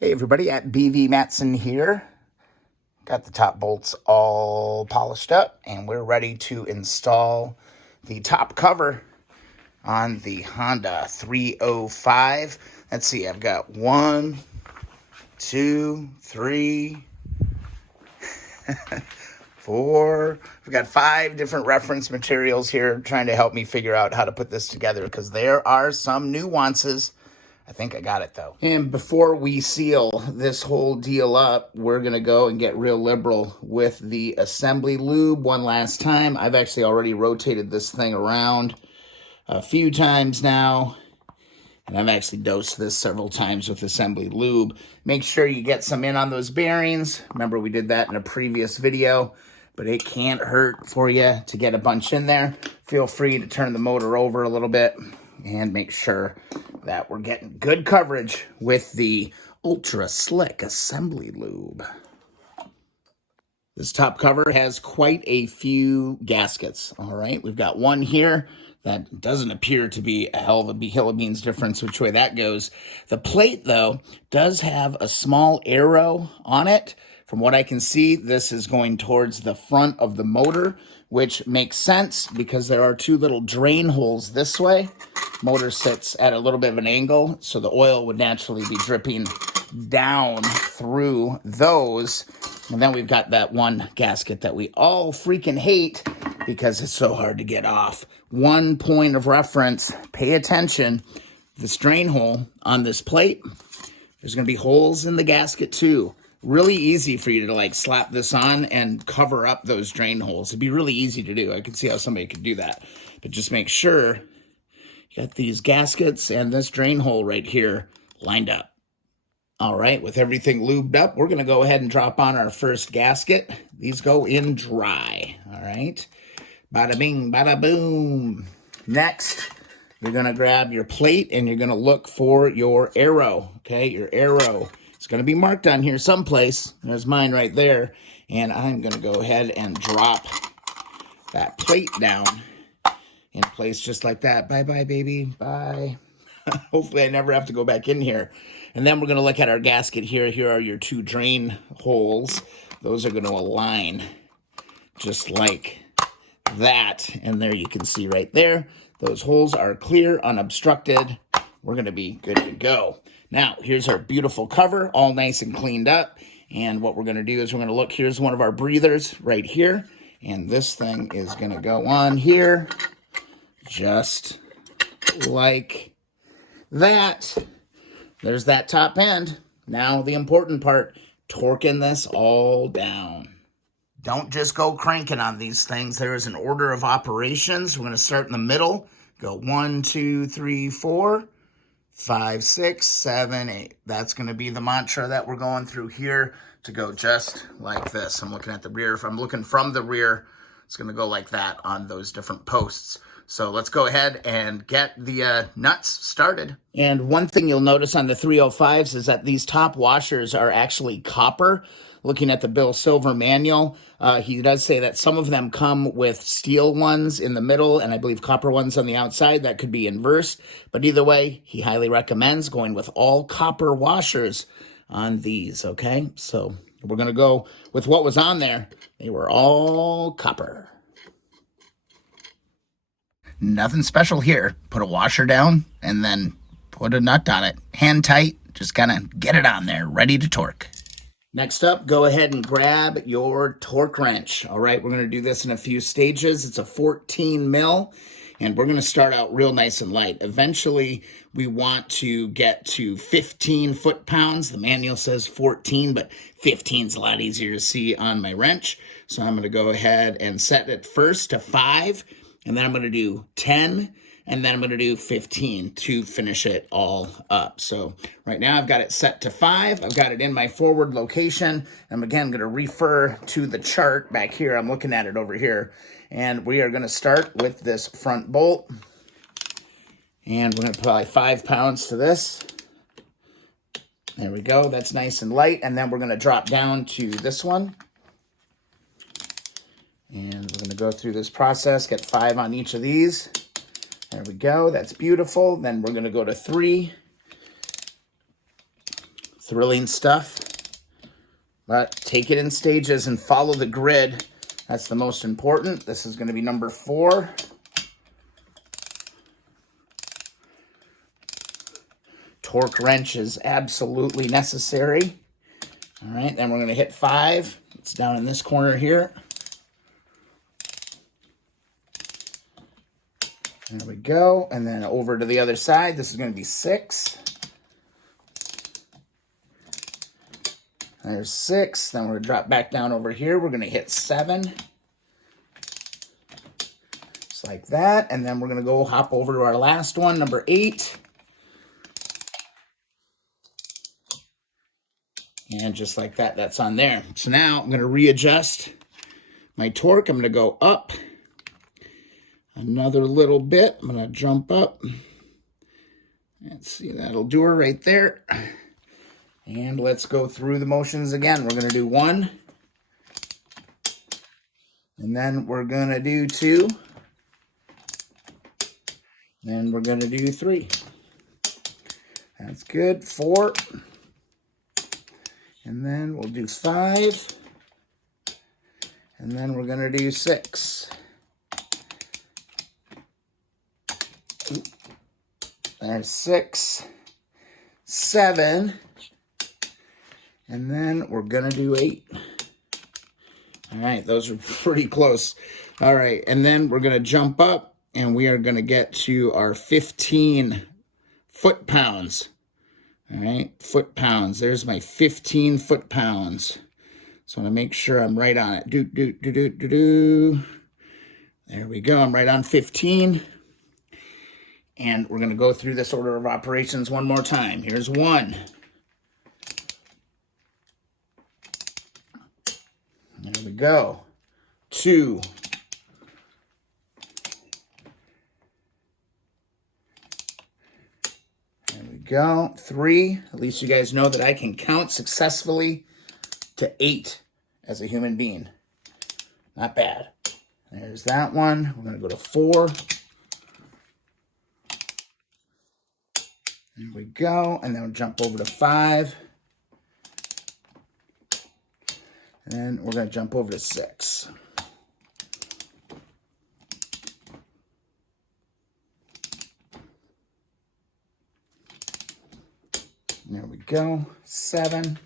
Hey everybody, at BV Matson here. Got the top bolts all polished up and we're ready to install the top cover on the Honda 305. Let's see, I've got 1, 2, 3, 4. We've got 5 different reference materials here trying to help me figure out how to put this together because there are some nuances. I think I got it though. And before we seal this whole deal up, we're going to go and get real liberal with the assembly lube one last time. I've actually already rotated this thing around a few times now, and I've actually dosed this several times with assembly lube. Make sure you get some in on those bearings. Remember, we did that in a previous video, but it can't hurt for you to get a bunch in there. Feel free to turn the motor over a little bit and make sure that we're getting good coverage with the Ultra Slick Assembly Lube. This top cover has quite a few gaskets, all right? We've got one here that doesn't appear to be a hell of a hill of beans difference which way that goes. The plate, though, does have a small arrow on it. From what I can see, this is going towards the front of the motor, which makes sense because there are 2 little drain holes this way. Motor sits at a little bit of an angle, so the oil would naturally be dripping down through those. And then we've got that one gasket that we all freaking hate because it's so hard to get off. One point of reference, pay attention. This drain hole on this plate, there's going to be holes in the gasket too. Really easy for you to like slap this on and cover up those drain holes. It'd be really easy to do. I can see how somebody could do that. But just make sure you got these gaskets and this drain hole right here lined up. All right, with everything lubed up, we're going to go ahead and drop on our first gasket. These go in dry. All right. Bada bing, bada boom. Next, you're going to grab your plate and you're going to look for your arrow. Okay, your arrow. It's going to be marked on here someplace. There's mine right there. And I'm going to go ahead and drop that plate down in place just like that. Bye-bye, baby. Bye. Hopefully I never have to go back in here. And then we're going to look at our gasket here. Here are your 2 drain holes. Those are going to align just like that. And there you can see right there. Those holes are clear, unobstructed. We're going to be good to go. Now, here's our beautiful cover, all nice and cleaned up. And what we're going to do is we're going to look, here's one of our breathers right here. And this thing is going to go on here just like that. There's that top end. Now the important part, torquing this all down. Don't just go cranking on these things. There is an order of operations. We're going to start in the middle. Go 1, 2, 3, 4, 5, 6, 7, 8. That's going to be the mantra that we're going through here to go just like this. I'm looking at the rear. If I'm looking from the rear, it's going to go like that on those different posts. So let's go ahead and get the nuts started. And one thing you'll notice on the 305s is that these top washers are actually copper. Looking at the Bill Silver manual, he does say that some of them come with steel ones in the middle and I believe copper ones on the outside. That could be inverse. But either way, he highly recommends going with all copper washers on these, okay? So we're going to go with what was on there. They were all copper. Nothing special here. Put a washer down and then put a nut on it. Hand tight, just kind of get it on there, ready to torque. Next up, go ahead and grab your torque wrench. All right, we're going to do this in a few stages. It's a 14 mil, and we're going to start out real nice and light. Eventually, we want to get to 15 foot-pounds. The manual says 14, but 15 is a lot easier to see on my wrench. So I'm going to go ahead and set it first to 5. And then I'm going to do 10, and then I'm going to do 15 to finish it all up. So right now I've got it set to 5. I've got it in my forward location. I'm again going to refer to the chart back here. I'm looking at it over here. And we are going to start with this front bolt. And we're going to apply 5 pounds to this. There we go. That's nice and light. And then we're going to drop down to this one. And we're going to go through this process, get 5 on each of these. There we go. That's beautiful. Then we're going to go to 3. Thrilling stuff. But take it in stages and follow the grid. That's the most important. This is going to be number 4. Torque wrench is absolutely necessary. All right, then we're going to hit 5. It's down in this corner here. There we go. And then over to the other side, this is going to be 6. There's 6. Then we're going to drop back down over here. We're going to hit 7. Just like that. And then we're going to go hop over to our last one, number 8. And just like that, that's on there. So now I'm going to readjust my torque. I'm going to go up another little bit. I'm going to jump up. Let's see, that'll do her right there. And let's go through the motions again. We're going to do 1. And then we're going to do 2. And we're going to do 3. That's good. 4. And then we'll do 5. And then we're going to do 6. There's 6. 7. And then we're going to do 8. All right, those are pretty close. All right, and then we're going to jump up, and we are going to get to our 15 foot-pounds. All right, foot-pounds. There's my 15 foot-pounds. So I want to make sure I'm right on it. There we go. I'm right on 15. And we're going to go through this order of operations one more time. Here's 1. There we go. 2. There we go. 3. At least you guys know that I can count successfully to 8 as a human being. Not bad. There's that one. We're going to go to 4. There we go. And then we'll jump over to 5. And then we're going to jump over to 6. There we go. 7.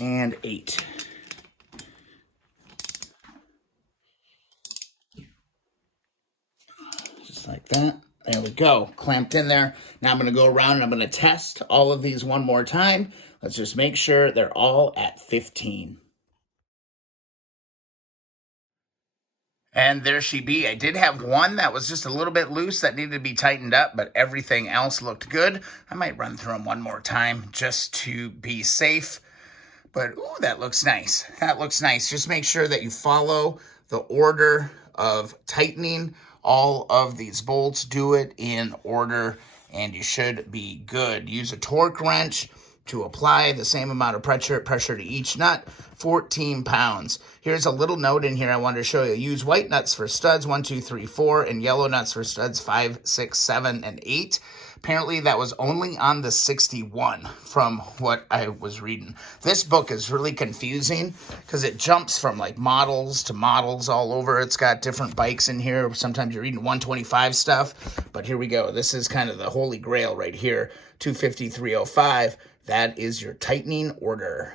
And 8. Just like that. There we go, clamped in there. Now I'm going to go around and I'm going to test all of these one more time. Let's just make sure they're all at 15. And there she be. I did have one that was just a little bit loose that needed to be tightened up, but everything else looked good. I might run through them one more time just to be safe. But, ooh, that looks nice. That looks nice. Just make sure that you follow the order of tightening all of these bolts. Do it in order, and you should be good. Use a torque wrench to apply the same amount of pressure to each nut, 14 pounds. Here's a little note in here I wanted to show you. Use white nuts for studs 1, 2, 3, 4, and yellow nuts for studs 5, 6, 7, and 8. Apparently that was only on the 61 from what I was reading. This book is really confusing because it jumps from like models to models all over. It's got different bikes in here. Sometimes you're reading 125 stuff, but here we go. This is kind of the holy grail right here, 25305. That is your tightening order.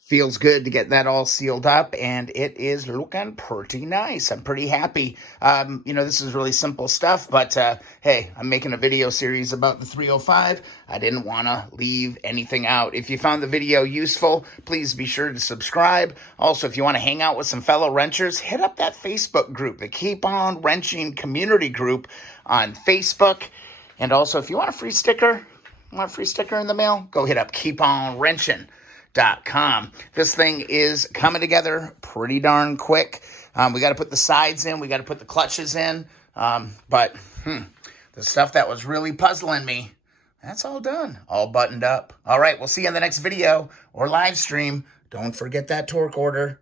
Feels good to get that all sealed up, and it is looking pretty nice. I'm pretty happy. This is really simple stuff, but hey, I'm making a video series about the 305. I didn't want to leave anything out. If you found the video useful, please be sure to subscribe. Also, if you want to hang out with some fellow wrenchers, hit up that Facebook group, the Keep On Wrenching Community Group on Facebook. And also, if you want a free sticker, in the mail, go hit up keeponwrenching.com. This thing is coming together pretty darn quick. We got to put the sides in. We got to put the clutches in. But the stuff that was really puzzling me, that's all done. All buttoned up. All right, we'll see you in the next video or live stream. Don't forget that torque order.